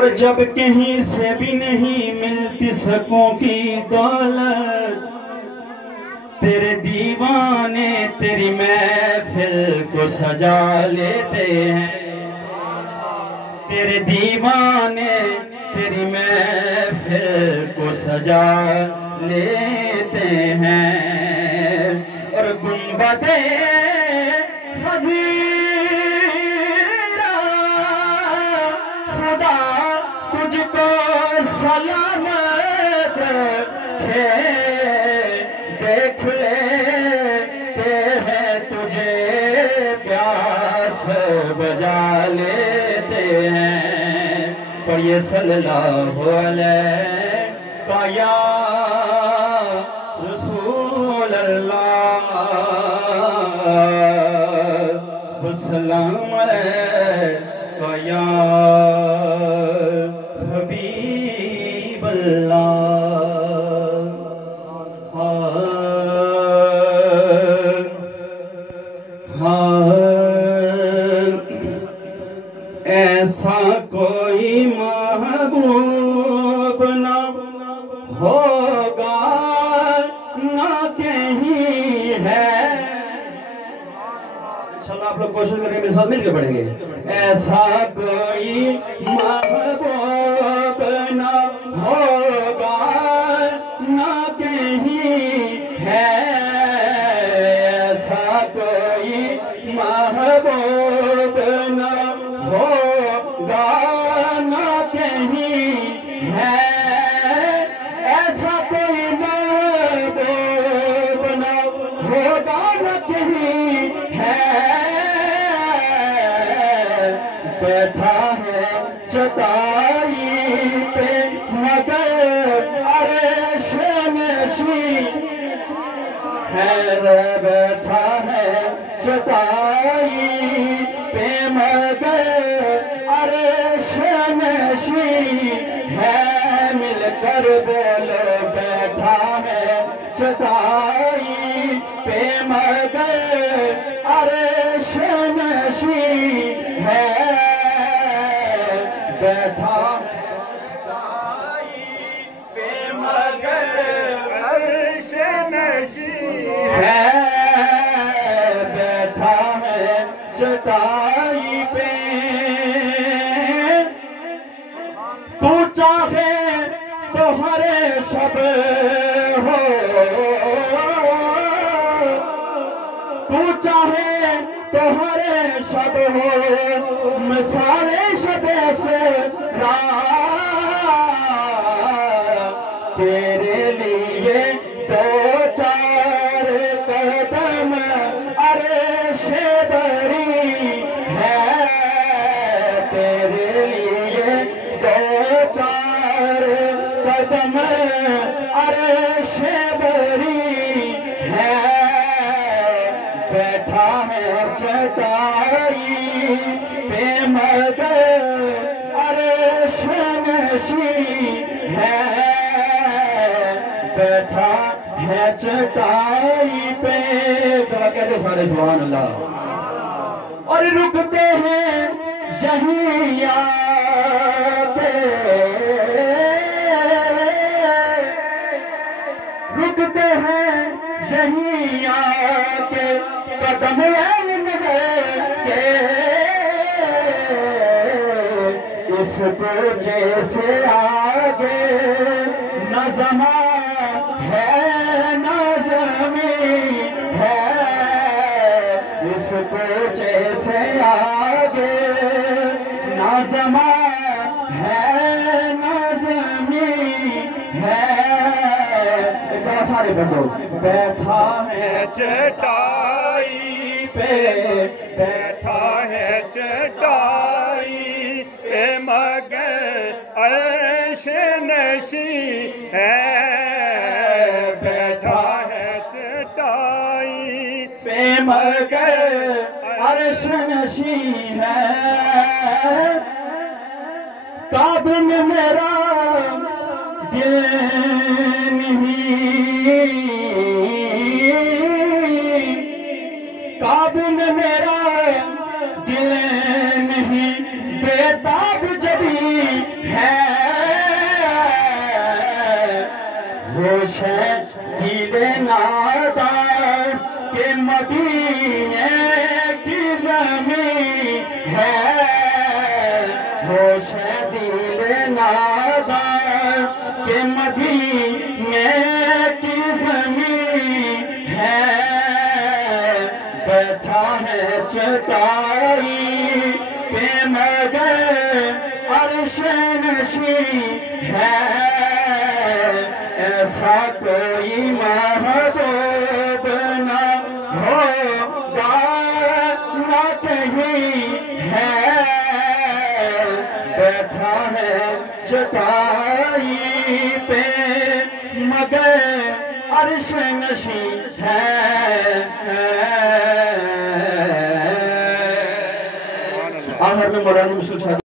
और जब कहीं से भी नहीं मिलती सकों की दौलत, तेरे दीवाने तेरी महफिल को सजा लेते हैं। तेरे दीवाने तेरी महफिल को सजा लेते हैं। और गुंबदे खजीरा खुदा तुझको सलामत रखे। देख लेते हैं तुझे प्यास बजा लेते हैं। और ये सल्लल्लाहु अलैहि या रसूल अल्लाह वसल्लम अलैका या हबीब अल्लाह। ऐसा कोई महबूब न होगा न कहीं है। चलो आप लोग कोशिश करेंगे, मेरे साथ मिलकर पढ़ेंगे। ऐसा कोई महबूब न होगा न कहीं है। ऐसा कोई महबूब न होगा न कहीं है। ऐसा कोई महबूब न होगा न कहीं है। बैठा है चटाई पे मगर अर्श नशीं है। बैठा है चटाई पे मगर अर्श नशीं है। मिलकर बोलो बैठा है चटाई पे मगर अर्श नशीं है। बैठा चटाई पे मगर अर्श नशीं है। बैठा है चटाई पे तू चाहे तो हरे शब हो। तू चाहे तो हरे शब हो। मिसाले शबे से तेरे लिए दो चार कदम अर्श बरी है। तेरे लिए दो चार कदम अर्श बरी है। बैठा है चटाई पे मगर अर्श नशीं है। बैठा है चटाई पे। जरा कहते सारे सुभान अल्लाह। और रुकते हैं यहीं आके, रुकते हैं यहीं आके कदम के। इस पूजे से आगे न ज़मा है न ज़मीन है। इस पूजे से आगे न ज़मा है न ज़मीन है। एक बार सारे बंदो। बैठा है चटाई पे, बैठा है चटाई पे मगर अर्श नशीं है। बैठा है चटाई पे मगर अर्श नशीं है। काबिल मेरा दिल नहीं, काबिल मेरा दिल नहीं, बेताब जबी है। होश है दिले नादा के मदीने की ज़मीं है, होश है दिले नादा के मदीने की ज़मीं है, बैठा है चटाई पे मगर अर्श नशी है, ऐसा कोई महबूब न होगा न कहीं है, बैठा है चटाई पे मगर अर्श नशी है। आखिर में मौलाना मुश्किल